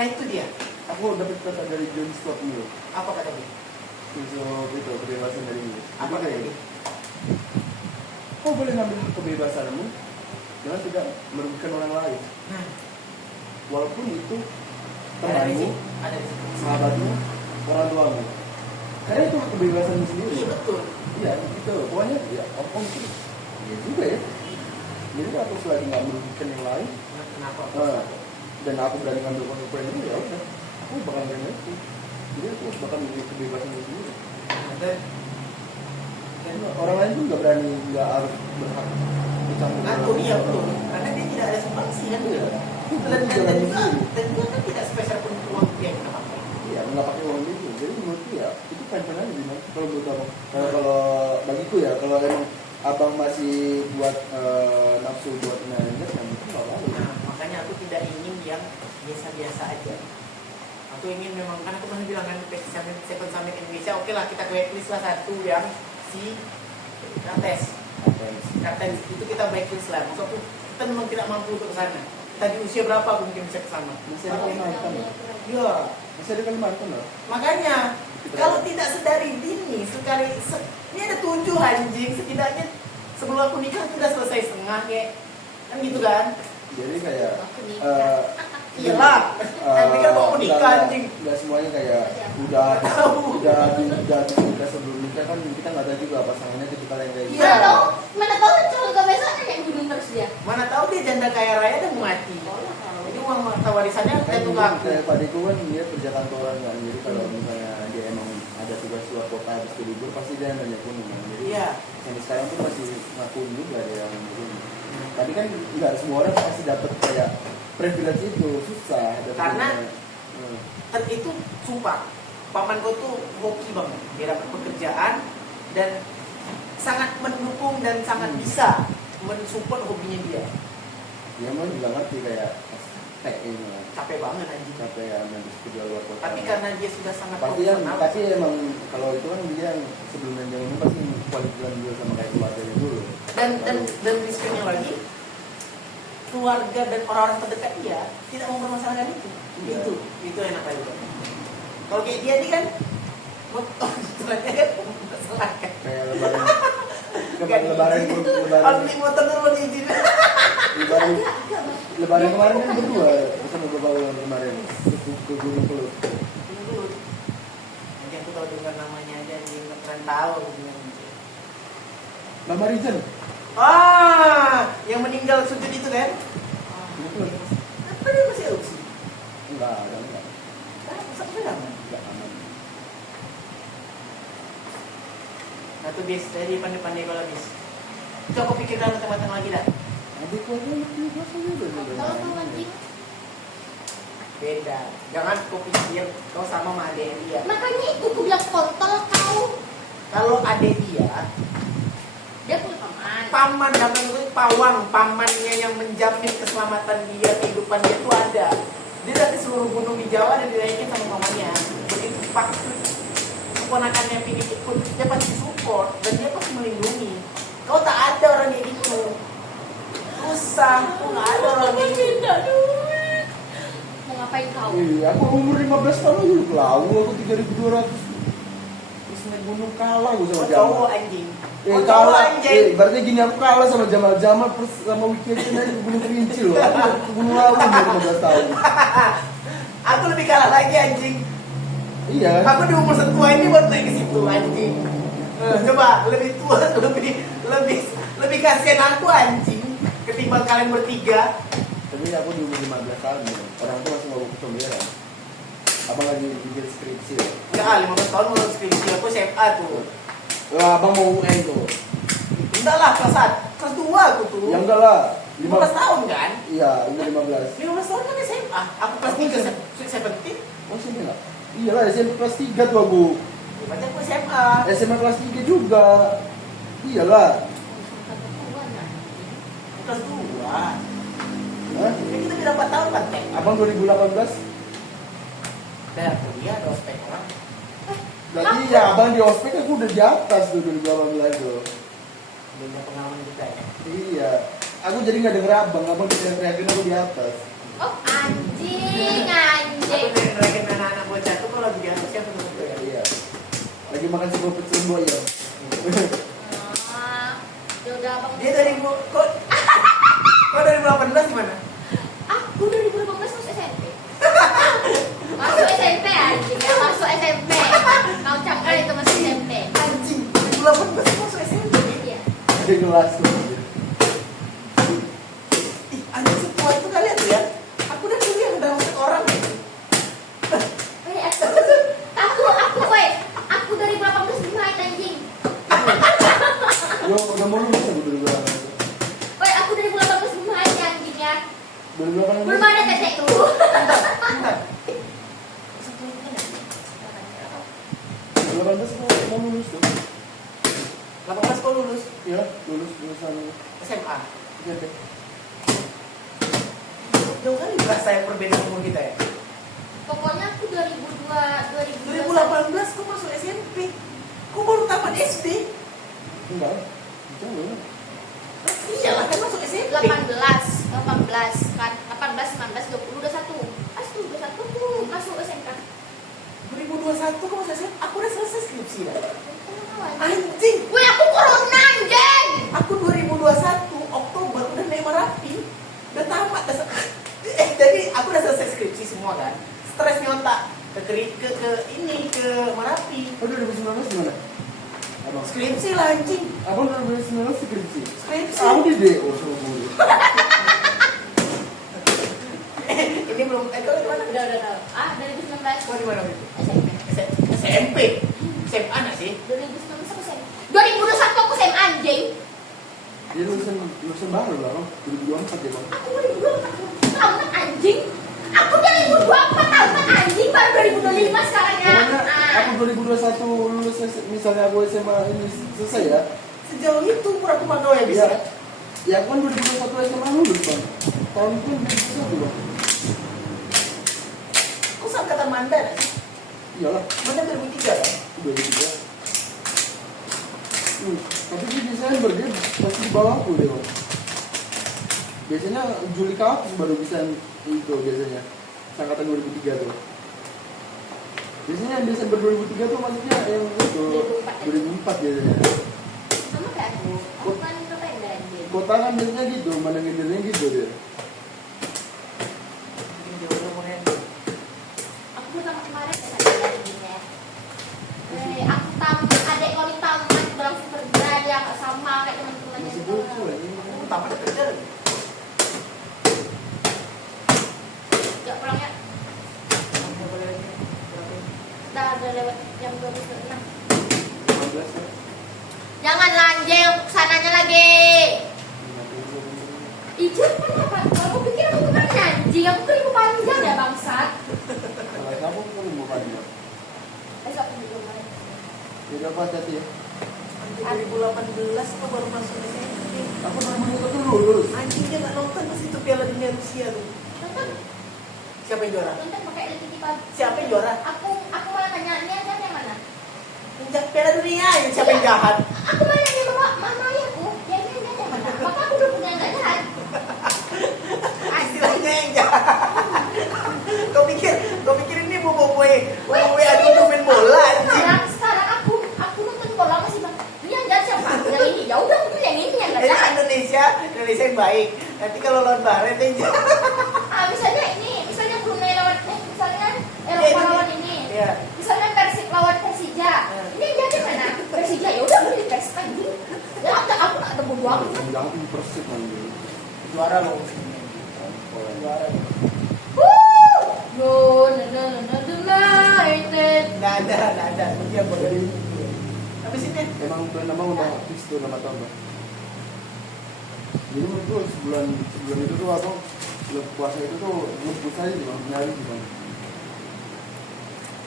Nah itu dia. Aku dapat kata dari John Stuart Mill. Apa kata dia? Filsuf itu kebebasan dari Mill. Apa kata dia? Kau boleh ngambil kebebasanmu, jangan tidak merugikan orang lain. Nah, Walaupun itu ada di temanmu, sini. Ada di sini. sahabatmu, orang tuamu. Karena itu hak kebebasanmu sendiri. Iya betul. Iya, gitu. Pokoknya ya, om sih. Iya juga ya. Jadi aku selagi nggak merugikan yang lain, Nah, kenapa? dan aku berani ngambil konsekuensinya, ya udah, aku bakal berani itu. Jadi aku bakal memiliki kebebasan sendiri. Nah, dan Orang lain pun nggak berani, nggak harus berhak dicampur. ngatur iya betul. Karena dia tidak ada sumbangsi kan. Iya. Dan dia kan tidak spesial pun uang dia yang kita pakai. Iya, nggak pakai uang itu. Jadi menurutku ya itu fine-fine aja sih, Mas. Kalau menurut abang, kalau bagiku ya, kalau emang abang masih buat nafsu buat nanya, kan itu nggak apa-apa. Nah, makanya aku tidak ingin yang biasa-biasa aja. Aku ingin memang, kan aku pernah bilang kan Second Summit Indonesia, oke lah kita blacklist lah satu yang si Kartes itu kita blacklist lah. Maksudku kita memang tidak mampu untuk ke sana. Tadi usia berapa aku mungkin bisa ke sana? Masih ada Kalimantan loh. Iya. Masih ada Kalimantan loh. Makanya kalau tidak sedari dini ini ada 7 anjing, setidaknya sebelum aku nikah sudah selesai setengah ya. Kan gitu kan? Jadi kayak Iyalah. Nanti kan mau nikah anjing. Nggak semuanya kayak udah nikah sebelum nikah kan kita nggak tahu juga pasangannya tipikal yang kayak Iya. Mana tahu cuma kebiasaannya kayak gunung terus dia. Mana tahu dia janda kaya raya dan mau mati. Jadi uang harta warisannya jatuh ke aku. Kayak padiku kan dia kerja kantoran kan, jadi kalau misalnya dia emang ada tugas luar kota habis itu libur pasti dia nanya kuning kan. Jadi Iya. sampai sekarang tuh masih ngakuin juga ada yang kuning. Tapi kan nggak semua orang pasti dapat kayak privilege itu, susah. Karena itu sumpah pamanku tuh hoki banget, dia dapat pekerjaan dan sangat mendukung dan sangat bisa mensupport hobinya dia. Dia mau juga ngerti kayak ini lah. Capek banget anjing. Capek ya habis kerja luar kota. Tapi karena dia sudah sangat pasti yang profesional. tapi emang kalau itu kan dia yang sebelum yang ini pasti kualitas dulu sama kayak keluarganya dulu. Dan miskinnya lagi keluarga dan orang-orang terdekat dia tidak mempermasalahkan itu. Iya. Itu enak aja. Kalau kayak dia kan motornya kan mempermasalahkan. Kayak lebaran Beli motor dulu diizin. lebaran kemarin kan berdua sama bapak yang kemarin ke Gunung Kelut. Nanti aku tahu dengar namanya aja, dia keren tahu aku bilang. Lama Rizal. Yang meninggal sujud itu kan? Betul. Apa dia masih opsi? Enggak. Masa sudah aman? Enggak aman. Nah tuh bis, jadi pandai-pandai kalau bis. Itu aku pikirkan matang-matang lagi dah. Adik gua tuh biasa juga. Tahu tuh anjing. Beda. Jangan kau pikir kau sama adek dia. Makanya itu aku bilang kontol kau. Kalau adek dia, Dia punya paman. paman dalam itu pawang, pamannya yang menjamin keselamatan dia, kehidupan dia itu ada. Dia dari seluruh gunung di Jawa dan dinaikin sama pamannya. Begitu pak keponakannya pilih ikut, dia pasti support dan dia pasti melindungi. Kau tak ada orang kayak gitu. Susah, kau nggak ada orang kayak gitu. Minta duit. Mau ngapain kau? Iya, aku umur 15 tahun aja udah lalu aku 3.200. Terus naik gunung kalah gue sama Kau Jamal. cowok anjing. Eh, Kau kalah, cowok anjing. berarti gini aku kalah sama Jamal plus sama Wiki aja naik ke Gunung Kerinci loh. Aku ke Gunung Lawu umur 15 tahun. Aku lebih kalah lagi anjing. Iya. Aku di umur setua ini buat naik ke situ anjing. Coba lebih tua, lebih kasihan aku anjing ketimbang kalian bertiga. Tapi aku di umur 15 tahun ya. Orang tuh masih mau comberan. Abang lagi bikin skripsi ya. Ya 15 tahun mau skripsi aku SMA tuh. Lah, abang mau UN tuh. Enggak lah kelas 2 aku tuh. Ya enggak lah. 15 tahun kan? Iya, umur 15. 15 tahun kan SMA. Aku kelas 3 17. Oh, sini enggak? Iyalah, SMP kelas 3 tuh aku. Berarti aku SMA. SMA kelas 3 juga. Iyalah. Kelas 2. Hah? Ini kita beda 4 tahun kan, Teh? Abang 2018. Udah kuliah, ada ospek orang. Berarti ya abang di ospek aku udah di atas tuh 2018 tuh. Beda pengalaman kita ya. Iya. Aku jadi nggak denger abang teriak-teriakin aku di atas. Oh anjing. Aku ngerjain anak-anak bocah tuh kalau lagi diatas siapa tuh ya? Iya. Lagi makan si kopet sembo ya. Ya udah abang. Dia dari kok 2018 gimana? Aku 2018 masuk SMP. Masuk SMP anjing, ya masuk SMP. Kau cakap itu masuk SMP. Anjing, 2018 masuk SMP. Iya. Dia kelas. Ih, anjing setua itu kalian tuh ya. Aku udah kuliah udah masuk orang ya. Aku 2018 dimait anjing. Yo, udah mau lulus aku 2018. Woi, aku 2018 dimait ya anjing ya. 2018. Belum ada tetek tuh. Bentar. 2018 aku mau lulus tuh. 18 kok lulus Ya, lulusan SMA. SMP. Jauh kali berasa ya perbedaan umur kita ya. Pokoknya aku 2018 2018 kok masuk SMP. Kok baru tamat SD? Enggak. Jauh. Iyalah kan masuk SMP. 18 kan 18 19 20 21. Pas tuh 21 tuh masuk SMK. 2021 kok masuk SMP? Aku udah selesai skripsi dah. Anjing. Anjing. Woi, aku corona anjing. Aku 2021 Oktober udah naik Merapi. Udah tamat. Jadi aku udah selesai skripsi semua kan. Stres nih otak. Ke Merapi. Oh, 2019 gimana? Abang. Skripsi lah anjing. Abang 2019 skripsi. Skripsi. Aku di DO sama guru. Ini belum. Kau di mana? Udah tahu. 2019 Kau di mana itu? SMP. SMP. SMA nggak sih? 2019 aku SMP. 2021 aku SMP anjing. Dia lulusan baru lah, Bang. 2024 ya, Bang. Aku 2024 tahun anjing. Aku 2024 tahun anjing baru 2025 sekarang ya. Pokoknya aku 2021 lulus misalnya aku SMA ini selesai ya. Sejauh itu aku mantau ya bisa. Iya. Ya aku kan 2021 SMA lulus, Bang. Tahun itu 2021, Bang. Kau seangkatan Manda nggak sih? Iyalah, Manda 2003 kan? 2003. Tapi di Desember dia pasti di bawah aku dia, Bang. Biasanya Juli ke Agustus baru bisa itu biasanya. Angkatan 2003 tuh. Biasanya Desember 2003 tuh maksudnya yang itu 2004 biasanya. Sama kayak aku. Aku kan keren anjing. Kota kan biasanya gitu, mandangin dirinya gitu dia. Bikin jodoh kemarin. Aku pertama kemarin ya tadi anjingnya. Aku tamat adek kau tamat langsung kerja dia nggak sama kayak teman-temannya Masih itu. bocor ya. Aku tamat kerja lagi. Gak pulang ya. Nggak boleh lagi. Udah lewat jam 12.06. 15 ya. Jangan lanjut sananya lagi. Ijan kenapa? Kamu pikir aku kemana anjing? Aku ke Ribu Panjang ya bangsat. Kalau kamu kan mau panjang. Besok aku belum main. Beda apa hati ya? Anjing 2018 kok baru masuk SMP. Aku 2021 tuh lulus. Anjing dia nggak nonton pas itu Piala Dunia Rusia tuh. Nonton, Siapa yang juara? nonton pakai LCD pagi. Siapa yang juara? Aku malah nanya ini aja yang mana? Piala Dunia yang siapa yang jahat? Aku malah nanya bapak mama ayahku. Yang ini yang mana? Bapak aku udah punya yang nggak jahat. Istilahnya yang jahat. Kau pikir ini bobo adu main bola anjing. Sekarang aku nonton bola masih bang. Ini yang jahat siapa? Yang ini. Ya udah aku pilih yang ini yang nggak Ini jahat. Indonesia yang baik. Nanti kalau lawan Bahrain itu yang jahat. Misalnya Brunei lawan misalnya Iya, Eropa lawan ini. Iya. Misalnya Persib lawan Persija. Ini yang jahat yang mana? Persija. Ya udah aku pilih Persib aja. Ya aku nggak ada bodoh aku. Jangan persib nanti. Juara loh. Juara. Yo, United. Nggak ada. Dia boleh. Habis ini Emang nama udah habis tuh nama tambah. Jadi menurut gue sebulan itu tuh abang sebelum puasa itu tuh ngebut aja sih bang, nyari sih bang.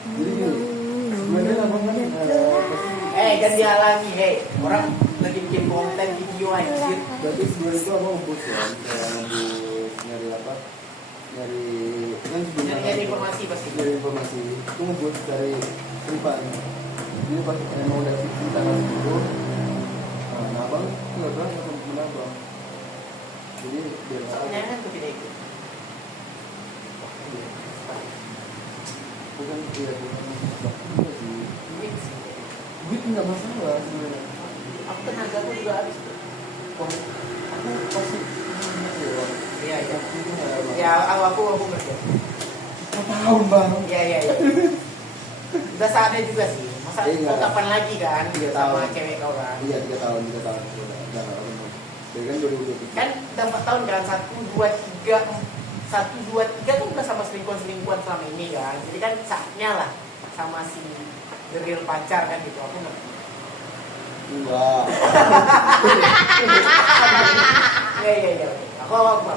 Jadi gini, sebenarnya abang kan pasti jangan dihalangi, orang lagi bikin konten video anjir. berarti sebulan itu abang ngebut ya, kayak ngebut nyari apa? Nyari kan sebelumnya Nyari informasi pasti. Nyari informasi itu ngebut dari Tripan. Jadi pas emang udah fixing tanggal itu, nah abang nggak berani sama temen abang. Jadi biar Soalnya kan tuh tidak ikut. kan iya bukan iya sih. duit sih. Duit nggak masalah sebenarnya. Aku tenaga aku juga habis tuh. Kok aku pasti Iya, iya. waktu itu nggak ada. Ya, aku ngerti. 4 tahun bang. Iya, iya, iya. Udah saatnya juga sih. Masa Iya. mau kapan lagi kan? 3 Sama tahun. cewek kau kan? Iya 3 tahun. Udah dari kan 2023. Kan udah 4 tahun kan? 1, 2, 3 1, 2, 3 kan udah sama selingkuhan selama ini kan? Jadi kan saatnya lah sama si the real pacar kan gitu. Aku ngerti. Enggak. Iya, iya, iya. Aku apa?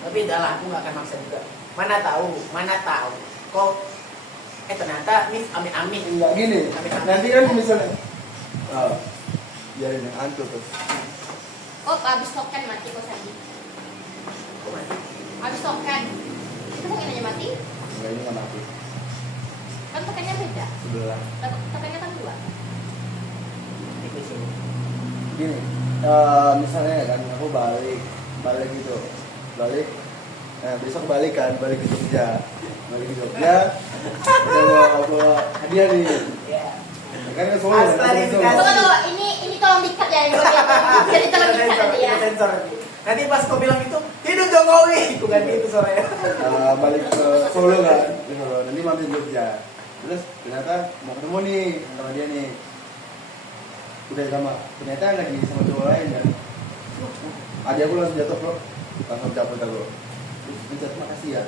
Tapi udah lah, aku gak akan maksa juga. Mana tahu. Kok ternyata Miss amin-amin. Enggak gini. Amin-amin. Nanti kan misalnya biarin yang antu terus. Oh, habis token mati kok tadi. Kok mati? Habis token. Itu mungkin aja mati. Enggak ini nggak mati. Kan tokennya beda. Sebelah. Tokennya kan 2. Di sini. Gini. Misalnya kan aku balik gitu. Nah besok balik ke Jogja. Udah bawa hadiah nih. Iya. Kan ke Solo. Klarifikasi. Tunggu, ini tolong dikat ya. Jadi tolong dikat nanti ya. Sensor nanti. Nanti pas kau bilang itu, hidup Jokowi. Aku ganti itu suaranya. Balik ke Solo kan. Ke Solo. Nanti mampir Jogja. Terus ternyata mau ketemu nih sama dia nih. Udah sama. Ternyata lagi sama cowok lain kan. Adik aku langsung jatuh bro. Langsung cabut aku. Terus mencet makasih ya.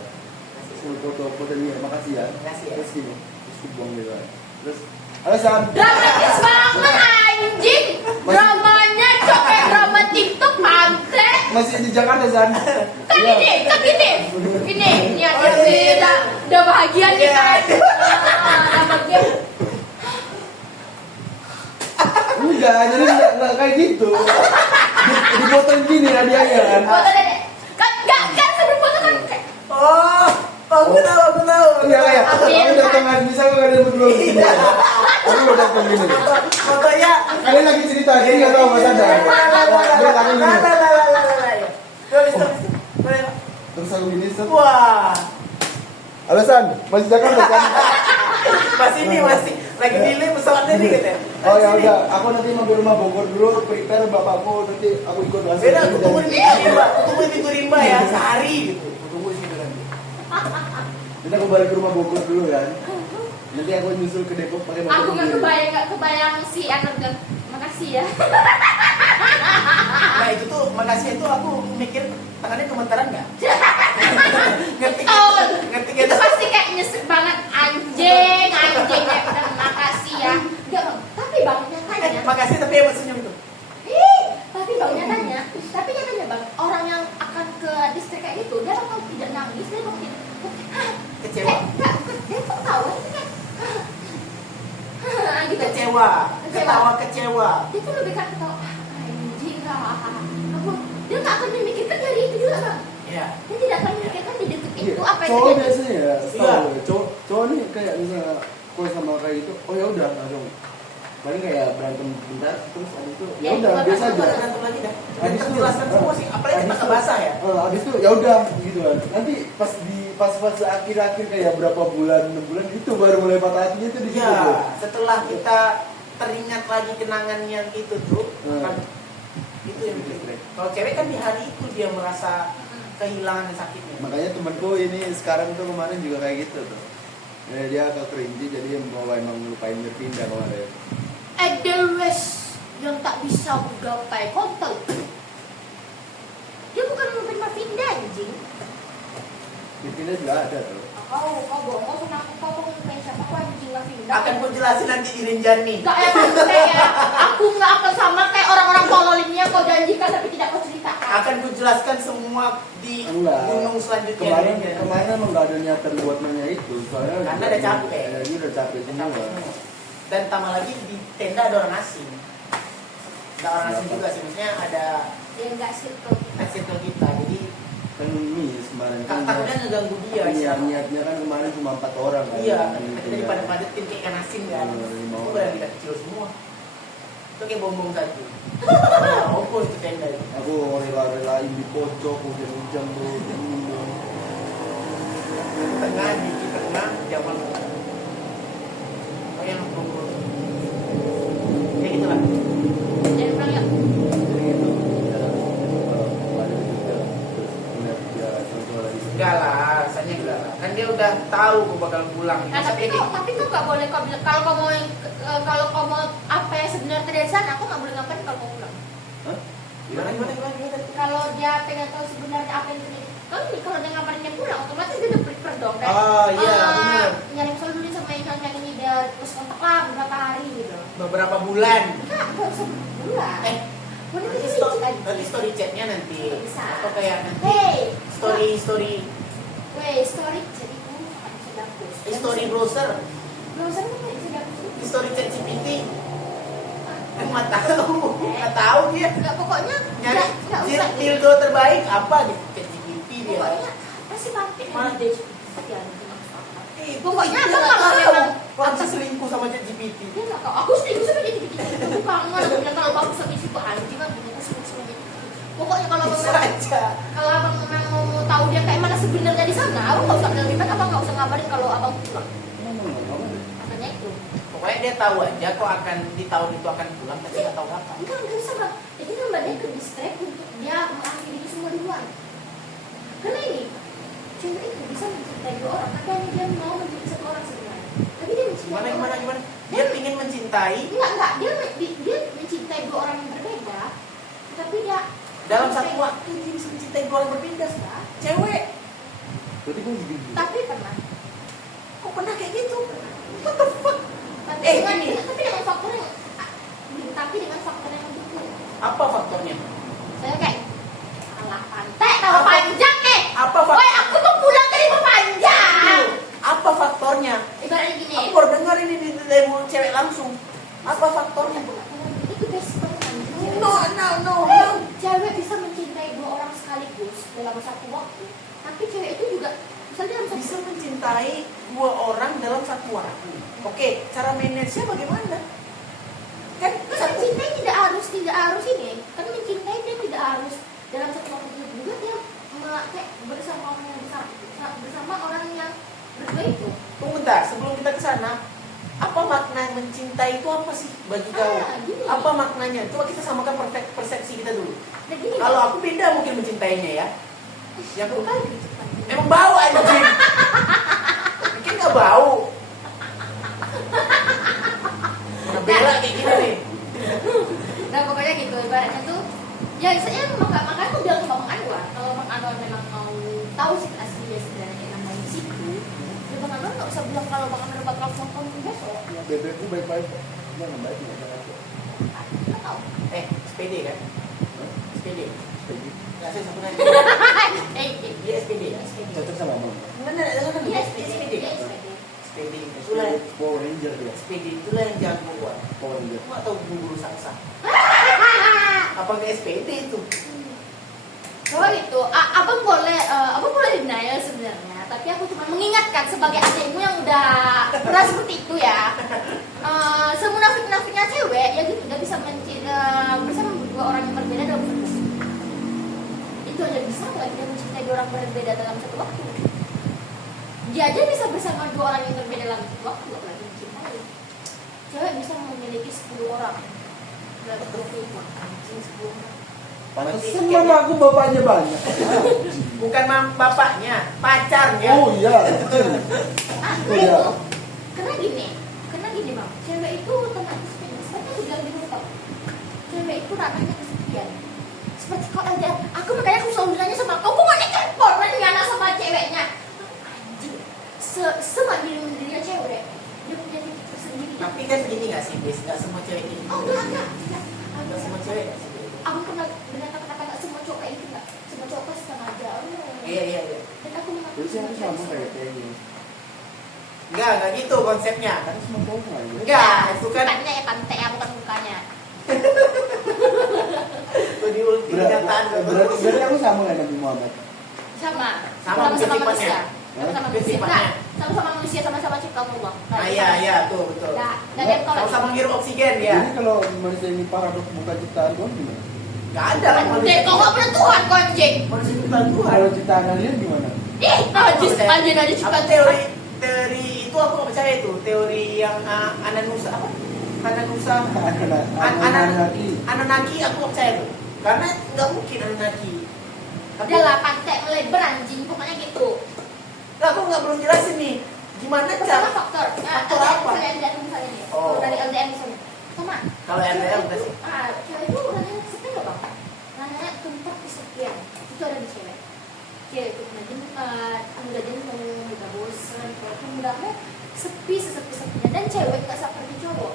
Foto dia makasih ya. Makasih ya. Terus gini. Terus dibuang gitu kan. Terus halo Sam. Dramatis banget anjing. Dramanya kayak drama TikTok pantai. Masih di Jakarta San. Kan ini ada udah bahagia nih kan. Udah bahagia. Enggak, jadi enggak kayak gitu. Dipotoin gini hadiahnya kan. Foto deh. Kan sebelum foto kan kayak Oh, aku tahu. Iya kayak aku datang kan bisa enggak ada berdua di sini. Aku udah datang gini. Fotonya. Kalian lagi cerita, dia enggak tahu Mas Anda. Dia lagi gini. Terus. Terus aku gini, set. Wah, Halo San, masih Jakarta kan? masih lagi delay pesawatnya nih gitu ya. Oh ya udah, aku nanti mau ke rumah Bogor dulu, prepare bapakku nanti aku ikut langsung. Beda, aku tunggu di pintu rimba ya, sehari gitu. Aku tunggu di situ nanti. Nanti aku balik ke rumah Bogor dulu kan. Nanti aku nyusul ke Depok pakai motor. aku nggak kebayang si anak bilang makasih ya. Nah itu tuh, makasih itu aku mikir tangannya gemetaran nggak? Ngerti Betul. Ngerti Itu gitu. pasti kayak nyesek banget anjing kayak udah makasih ya. Enggak bang, tapi bang nyatanya. Makasih tapi emang senyum itu. Tapi bang nyatanya bang, orang yang akan ke distrik kayak gitu dia bakal tidak nangis, dia bakal tidak Kecewa. dia kok tahu kayak gitu. Kecewa. Ketawa kecewa. Dia tuh lebih kan ketawa anjing dia nggak akan memikirkan dari itu juga bang. Iya. Dia tidak akan memikirkan di detik Iya, itu apa yang cowok terjadi. biasanya ya, setahu Iya. cowok nih kayak misalnya kalau sama kayak gitu, oh ya udah langsung paling kayak berantem bentar terus abis itu ya Ya, udah itu biasa kan aja. Berantem lagi dah. Dan Habis itu, terjelaskan semua sih, apalagi habis masa itu, basah ya. Abis itu ya udah gitu kan. Nanti pas di fase akhir-akhir kayak berapa bulan 6 bulan itu baru mulai patah hatinya itu di situ. Iya, Bro. setelah kita teringat lagi kenangan yang itu tuh, kan itu yang bikin. Kalau cewek kan di hari itu dia merasa kehilangan sakitnya. Makanya temanku ini sekarang tuh kemarin juga kayak gitu tuh. Ya, dia agak cringy jadi mau emang ngelupain dia pindah kemarin. Edelweiss yang tak bisa gapai kontol. Dia bukan memimpin Mavinda anjing. Di pindah juga ada tuh. Kau bohong, kau pernah kau memimpin siapa kau anjing Mavinda? Akan ku jelasin nanti di Rinjani. Gak emang kayak aku nggak akan sama kayak orang-orang tolol ini yang kau janjikan tapi tidak kau ceritakan. Akan ku jelaskan semua di Enggak. gunung selanjutnya. Kemarin emang gak ada niatan buat nanya itu soalnya Karena udah capek. Ya, dia udah capek semua. Dan tambah lagi di tenda ada orang asing. Ada orang asing juga sih, maksudnya ada Dia nggak circle kita. circle kita. Jadi Kan Miss kemarin kan takutnya ngeganggu dia. niatnya kan kemarin cuma 4 orang kan. Iya, Di tapi tenda. daripada padetin kayak ikan asin kan. Oh, 5 Itu orang. barang kita kecil semua. Itu kayak bom satu. Apa itu tenda itu? Aku rela-relain di pojok hujan-hujan bro. Tengah di kita tengah, zaman yang kayak gitulah. Jadi pulang yuk. Jadi itu kalau ada di Jogja terus ngeliat dia selingkuh lagi. Enggak lah, rasanya enggak lah. Kan dia udah tahu gue bakal pulang. Nah, Masa dia kayak tapi kau nggak boleh kau bilang kalau kau mau apa yang sebenarnya terjadi di sana, aku nggak boleh ngapain kalau mau pulang. Hah? gimana? Kalau dia pengen tahu sebenarnya apa yang terjadi, kalau dia ngapain dia pulang, otomatis dia udah prepare dong kan. Oh iya, benar. Nyari soal dulu sama yang ini dia terus kontak lah beberapa hari gitu. Beberapa bulan. Enggak, baru sebulan. Boleh Nanti bisa story, aja. nanti story chatnya nanti. Bisa. Atau kayak nanti Hey, story story jadi kamu nggak bisa dihapus. story browser, Browser kan nggak bisa dihapus. story chat GPT. Nggak tahu dia. Nggak, pokoknya Nyari nggak usah. dildo terbaik apa di chat GPT dia. Pokoknya pasti pakai Mana? ide. Pokoknya Dia apa nggak kalau tahu. memang Kok bisa selingkuh sama chat GPT? dia nggak tahu. Aku selingkuh sama dia gitu. Aku kangen. Aku bilang kalau bagus sama si anjing kan punya selingkuh sama dia. Pokoknya kalau Bisa memang aja. kalau abang memang mau tahu dia kayak mana sebenarnya di sana, abang nggak usah bilang ribet, abang nggak usah ngabarin kalau abang pulang. Makanya itu. Pokoknya dia tahu aja kok akan di tahun itu akan pulang, tapi nggak tahu kapan. Enggak bisa bang. Jadi kan mbak dia ke distract untuk dia mengakhiri itu semua di luar. Karena ini cewek itu bisa mencintai dua orang, tapi hanya dia mau mencintai satu orang sebenarnya. Tapi dia mencintai dua orang. Gimana? Dia ingin mencintai Enggak. Dia mencintai dua orang yang berbeda, tapi dia dalam satu waktu dia bisa mencintai dua orang berbeda. Cewek. Berarti gue juga gitu. Tapi pernah. Kok pernah kayak gitu? What the fuck? Tapi Gini. dengan faktor yang mendukung. Apa faktornya? Saya kayak alah pantai, tahu panjang nih. Apa Woi, faktornya? aku mau pulang dari panjang. Apa faktornya? Ibaratnya gini. Aku baru dengar ini dari mulut cewek langsung. Apa faktornya? Itu best teman. No. Cewek bisa mencintai dua orang sekaligus dalam satu waktu. Tapi cewek itu juga misalnya dalam Bisa mencintai dua orang dalam satu waktu. Oke, cara manage-nya bagaimana? Kan mencintai tidak harus ini. Kan mencintai dia tidak harus dalam satu waktu itu juga dia kayak bersama orang yang besar, bersama orang yang berbeda itu. Tunggu bentar, sebelum kita ke sana, apa makna mencintai itu apa sih bagi kau? Gini. Apa maknanya? Coba kita samakan persepsi kita dulu. Nah, gini, Kalau aku beda mungkin mencintainya ya. Yang bukan emang bau anjing. Mungkin nggak bau. Ngebela kayak gini nih. nah pokoknya gitu ibaratnya tuh ya saya makanya aku bilang ke Bang Anwar kalau Bang Anwar memang mau tahu sih asli dia sebenarnya yang namanya situ ya Bang Anwar nggak usah bilang kalau Bang Anwar bakal telepon besok Bebekku baik-baik. Jangan baik nggak nggak tahu SPD kan? SPD. Nggak saya satu lagi. eh Dia SPD. cocok sama abang. Jangan iya SPD. SPD SPD. Itulah Power Ranger dia. SPD itulah yang jago gua. Power Ranger. Gua nggak tahu guru saksa. Apa nggak SPD itu? kalau gitu abang boleh denial sebenarnya tapi aku cuma mengingatkan sebagai adikmu yang udah pernah seperti itu ya semunafik-nafiknya cewek ya gitu dia bisa bersama dua orang yang berbeda dalam satu waktu itu aja bisa nggak dia mencintai dua orang berbeda dalam satu waktu dia aja bisa bersama dua orang yang berbeda dalam satu waktu apalagi mencintai cewek bisa memiliki 10 orang dalam satu waktu anjing 10 orang Pantesan mama aku bapaknya banyak. Bukan bapaknya, pacarnya. Oh iya. Oh iya. Karena gini bang, cewek itu tengah seperti aku bilang di motor, cewek itu ranahnya kesepian. Seperti kau aja, makanya aku selalu nanya sama kau nggak telepon anak sama ceweknya. Anjing, semandiri cewek, dia punya titik tersendiri. Tapi kan gini nggak sih, Bes? Nggak semua cewek ini. Oh enggak. Nggak semua cewek nggak sih? Aku pernah dengar kata-kata nggak semua cowok kayak gitu nggak, semua cowok pasti sengaja. Iya. Dan aku mengatakan Terus aku sama kayak kayaknya. Nggak gitu konsepnya. Kan semua cowok nggak ya? Enggak, itu kan sifatnya ya pantai ya bukan mukanya. itu di kenyataan. Berarti aku sama kayak Nabi Muhammad. Sama sifatnya. manusia. Sama manusia. Sifatnya. Sama manusia sama-sama ciptaan Allah. Iya, tuh betul. Nah, dan kalau Sama-sama ngirup oksigen ya. Jadi kalau manusia ini paradok bukan ciptaan Tuhan gimana? Nggak ada lah anjing, kau nggak pernah Tuhan kau anjing. Manusia ciptaan Tuhan. Kalau ciptaan alien gimana? Ih, najis aja Apa ciptaan teori teori itu aku nggak percaya itu. Teori yang Ananusa apa? Ananusa. Anunnaki aku nggak percaya tuh. Karena nggak mungkin Anunnaki. Tapi Udah lah, pantai melebar anjing, pokoknya gitu. lah aku nggak belum jelasin nih. Gimana Pertama cara? faktor, Faktor LDR, apa? misalnya LDR misalnya nih. Oh. Kalau dari LDR misalnya. Sama. Kalau LDR udah sih. Cewek itu orangnya kesepian loh bang. Orangnya tempat kesepian. Itu ada di cewek. Cewek itu kena jempat, udah jenuh, udah bosan, kalau mudahnya sepi sesepi-sepinya. Dan cewek nggak seperti cowok.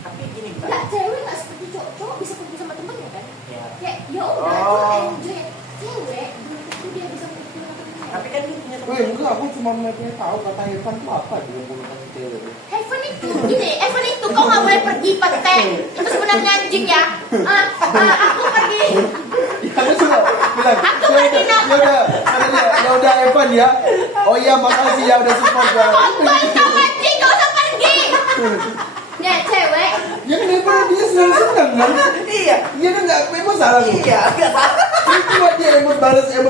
Tapi gini Mbak. Nggak, cewek nggak seperti cowok. Cowok bisa kumpul sama temennya kan. Ya. Kayak ya udah, Oh. tuh enjoy. Cewek belum tentu dia bisa kumpul sama temennya. Tapi kan dia punya Weh, enggak, aku cuma pengen tahu kata Evan itu apa dia yang mau kasih cewek. Heaven itu, gini, Heaven itu kau nggak boleh pergi pantai. Itu sebenarnya anjing ya. Aku pergi. Ya aku cuma bilang, Aku pergi nongkrong. ya udah Evan ya. Oh iya makasih ya udah support ya. Kontol kau anjing, gak usah pergi. Ya cewek, Ya kan Evan dia senang kan? Iya. Dia kan nggak emang salah. Iya, nggak salah. Cuma dia emot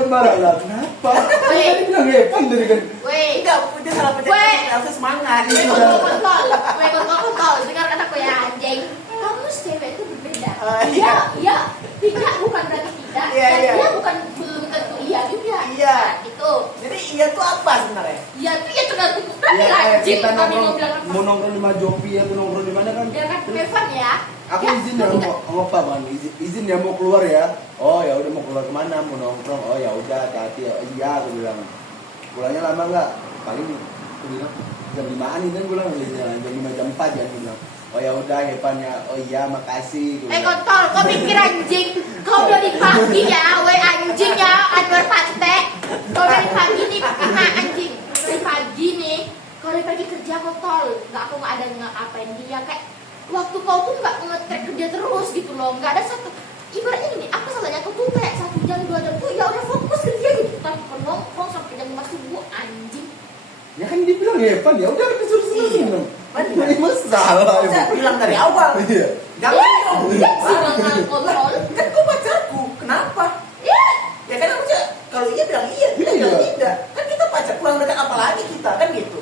marah lah. Kenapa? Kan Weh. tadi bilang Evan tadi kan. weh, Enggak, dia salah Weh. percaya. Harusnya semangat. weh kontol, dengarkan aku ya anjing. Kamu cewek itu berbeda. Iya. Iya, tidak bukan berarti tidak. Iya, Dan iya. dia bukan belum tentu iya juga. Iya. Nah, itu. Jadi iya tuh apa sebenarnya? Iya tuh ya tergantung tadi Ya kayak anjing. kita Tadi mau nongkrong, bilang apa? mau nongkrong di Majopi ya, mau nongkrong di mana kan? Dia kan Evan ya. Aku Ya, izin ya tidak. mau apa bang? Izin ya mau keluar ya. Oh ya udah mau keluar kemana? Mau nongkrong. Oh ya udah hati-hati. Oh, iya aku bilang. Pulangnya lama nggak? Paling aku bilang jam 5-an ini kan gue bilang jam 5 jam 4 ya aku bilang. Oh ya udah Evan ya. Oh iya makasih. Aku bilang. Kontol, kau pikir anjing? Kau dari pagi ya, weh anjing ya, Anwar Pate. Kau dari pagi nih, anjing. Dari pagi nih, kau dari pagi kerja kontol. Aku nggak ada ngapain dia kayak waktu kau tuh nggak nge-track kerja terus gitu loh, nggak ada satu. Ibaratnya gini, apa salahnya kau tuh kayak 1 jam 2 jam tuh ya udah fokus kerja gitu, tapi kau nongkrong sampai jam 5 subuh anjing. Ya kan dia bilang Evan ya udah disuruh Iya. seneng. Benar. Ini masalah Saya Evan. bilang dari awal. Iya. Jangan dong. Iya sih dengan kontol. Kan kau pacarku. Kenapa? Ya, Ya kan aku kalau iya bilang iya, tidak Iya. bilang tidak. Kan kita pacar pulang dekat apa lagi kita kan gitu.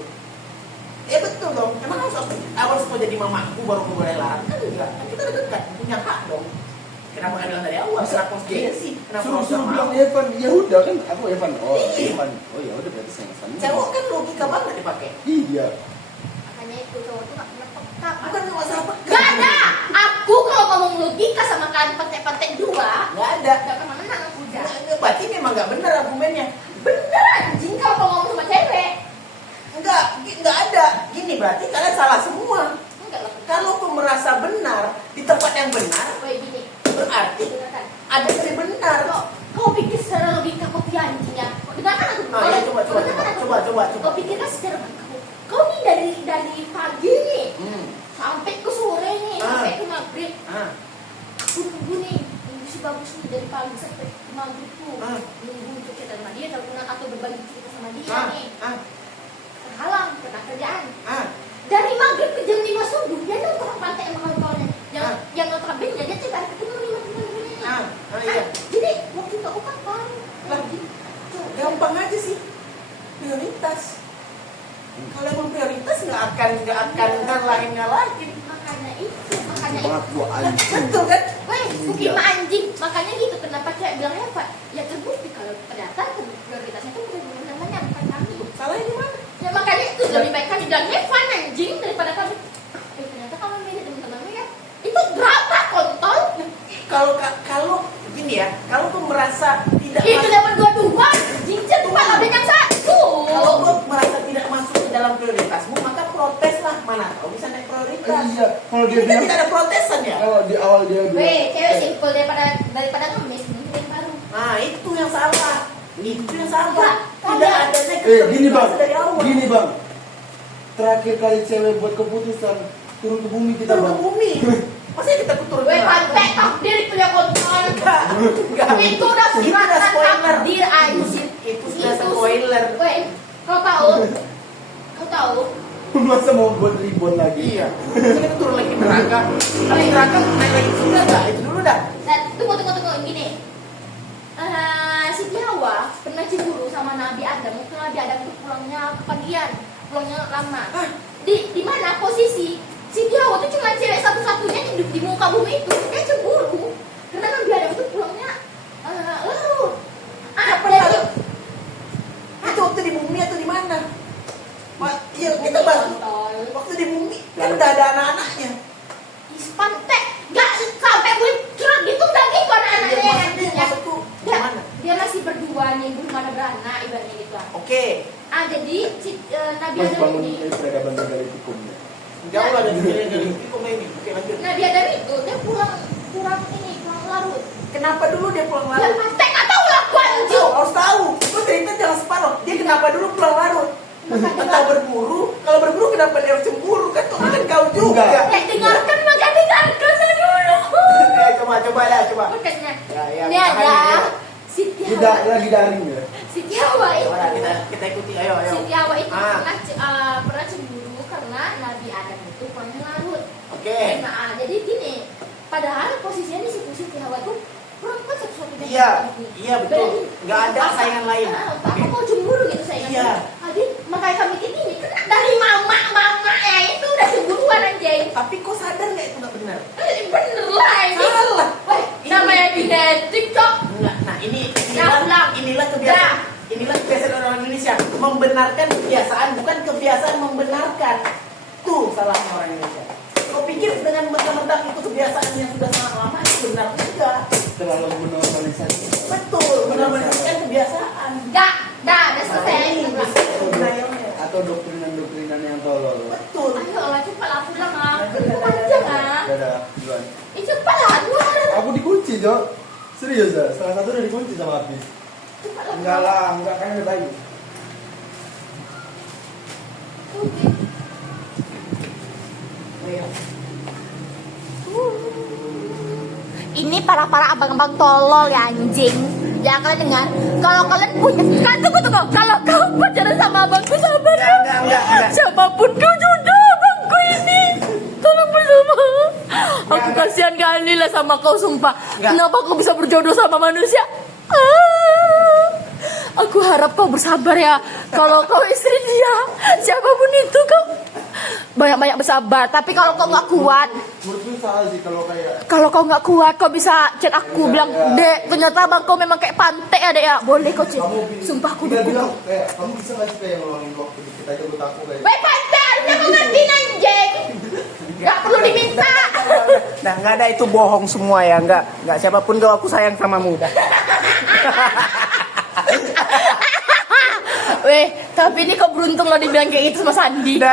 Ya betul dong. Emang harus awal semua jadi mamaku baru aku boleh larang kan enggak. Kan kita udah dekat, punya hak dong. Kenapa nggak bilang dari awal? Kenapa harus gengsi? Kenapa harus Suruh sama bilang aku? Evan, ya udah kan aku Evan. Oh, Iya. Evan. Oh ya udah berarti saya kesana. Cewek kan logika banget dipakai. Iya. makanya itu cowok tuh nggak pernah peka. Bukan masalah pekan. Gak ada. Aku kalau ngomong logika sama kalian pantai-pantai dua, Nggak ada. gak pernah menang aku udah. Berarti memang nggak benar argumennya. Bener anjing kalau kau ngomong sama cewek. Nggak ada. Gini berarti kalian salah semua. Enggak lah. Kalau kau merasa benar di tempat yang benar, Woi gini, berarti dengarkan. ada yang lebih benar. Kau pikir secara logika kau tuh anjing ya? Dengarkan aku. Nah, ya, coba. Kau pikirkan secara logika. Kau nih dari pagi nih sampai ke sore nih, sampai ke maghrib. Aku nunggu nih, nunggu si bagus nih dari pagi sampai ke maghrib tuh. Nunggu untuk cerita sama dia, teleponan atau berbagi cerita sama dia nih. Terhalang karena kerjaan. Dari maghrib ke jam 5 subuh dia nongkrong pantai sama kawan-kawannya. Yang notabene dia tiap hari ketemu nih sama teman-temannya. Iya. Jadi waktu itu aku kapan? Lah, gampang aja sih. Prioritas. Kalau emang prioritas nggak akan ngalahin. Makanya itu. Banget gua anjing. Betul kan? Weh, bukan anjing. Makanya gitu kenapa cewek bilang hebat? Ya terbukti kalau ternyata prioritasnya itu bukan namanya bukan kami. Salahnya di mana? Ya makanya itu lebih baik kan dibilang Evan anjing daripada kami. Ternyata kamu milih teman-temanmu ya. Itu berapa kontol? Kalau gini ya, kalau tuh merasa tidak Itu masuk, dapat dua anjing cuma ada yang satu. kalau tuh merasa tidak masuk ke dalam prioritasmu, maka protes lah. Mana tahu bisa naik prioritas. Iya, kalau dia Ini kan bilang tidak ada protesan ya. kalau di awal dia bilang Weh, cewek simpel daripada ngemis mungkin yang baru. Nah itu yang salah. Itu yang salah. Enggak, Tidak enggak. adanya gini bang, dari awal. gini bang. Terakhir kali cewek buat keputusan turun ke bumi kita Turun ke bang. bumi. Masa kita turun ke Weh, neraka? pantai takdir itu ya kontol. Enggak. Itu udah Itu udah surat spoiler. takdir anjing. Itu sudah spoiler. Weh, kau tahu? Kau tahu? Masa mau buat ribon lagi? Iya. Masa kita turun lagi ke neraka. Tapi neraka naik lagi ke surga enggak? Itu dulu dah. Dan tunggu gini. Si Jawa pernah cemburu sama Nabi Adam. Waktu Nabi Adam itu pulangnya kepagian. pulangnya lama. Di mana posisi si Tiawa tuh cuma cewek satu-satunya yang hidup di muka bumi itu. Dia cemburu karena Nabi Adam itu pulangnya larut. Jadi Itu waktu di bumi atau di mana? Iya, kita bahas waktu di bumi kan udah ada anak-anaknya. Ispantek nggak sampai buncrat gitu nggak gitu anak-anaknya Iya, yang maksudku dia, gimana? dia masih berdua nih belum ada beranak ibaratnya gitu. Oke, Jadi Nabi Mas Adam bangun ini peradaban megalitikum ya. jauh lah dari sini dari itu ini. Oke, lanjut. Nabi Adam itu dia pulang larut. Kenapa dulu dia pulang Dia larut? pantek nggak tahu lah aku anjing. Oh, harus tahu. Lu cerita jangan separuh. Dia kenapa dulu pulang larut? Atau berburu? Kalau berburu kenapa dia harus cemburu? Kan tuh kan kau juga. Dengarkan maka dengarkan dulu. Ya, coba dah, coba. Makanya Ya, ini ada si Tidak Tiawa. lagi daring ya. Si Tiawa itu. Coba kita ikuti. Ayo. Si Tiawa itu Ah. pernah cemburu karena Nabi Adam itu pulangnya larut. Oke. Nah, jadi gini. Padahal posisinya di situ si Tiawa itu perempuan satu-satunya. Iya, laki-laki. iya betul. Berarti, Nggak ada saingan lain. Apa mau cemburu gitu saingan? Iya. Jadi makanya kami ini kena dari mama ya itu udah cemburuan anjing. Tapi kok sadar nggak itu nggak benar? Bener lah ini. Salah. Weh, namanya genetik cok. Nah, Nah, inilah kebiasaan. Inilah kebiasaan orang Indonesia, membenarkan kebiasaan bukan kebiasaan membenarkan. Tuh salahnya orang Indonesia. Kau pikir dengan mentang-mentang itu kebiasaan yang sudah sangat lama itu benar enggak? Terlalu menormalisasi. Betul, menormalisasikan kebiasaan. Enggak, udah selesai. Denialnya. Atau doktrinan-doktrinan yang tolol. Betul. Ayo lah cepat lah pulang ah. Panjang ah. Dadah, duluan. Cepat lah dua. Aku dikunci, Jok. Serius ya? Salah satu udah dikunci sama Abi. Cepat lah. Enggak lah, enggak kan ada bayi. Ini para abang-abang tolol ya anjing. Ya kalian dengar. Kalau kalian punya, kan tunggu. Kalau kau pacaran sama abangku sabar ya. Enggak. Siapapun kau jodoh abangku ini. Tolong bersama. Aku kasihan kali lah sama kau sumpah. Kenapa kau bisa berjodoh sama manusia? Aku harap kau bersabar ya. Kalau kau istri dia, siapapun itu kau banyak-banyak bersabar. Tapi kalau kau nggak kuat, Menurutku salah sih kalau kayak kalau kau nggak kuat, kau bisa chat aku bilang, Dek, ternyata abang kau memang kayak pantai ya, Dek ya. Boleh kau chat. Sumpah aku dia dukung. bilang kayak kamu bisa nggak sih kayak ngeluangin waktu dikit aja buat aku kayak. Baik pantai, harusnya kau ngerti anjing. Nggak perlu diminta. Nah, nggak ada itu bohong semua ya, nggak siapapun kau aku sayang samamu dah. Weh, tapi ini kau beruntung lo dibilang kayak gitu sama Sandi. Dah.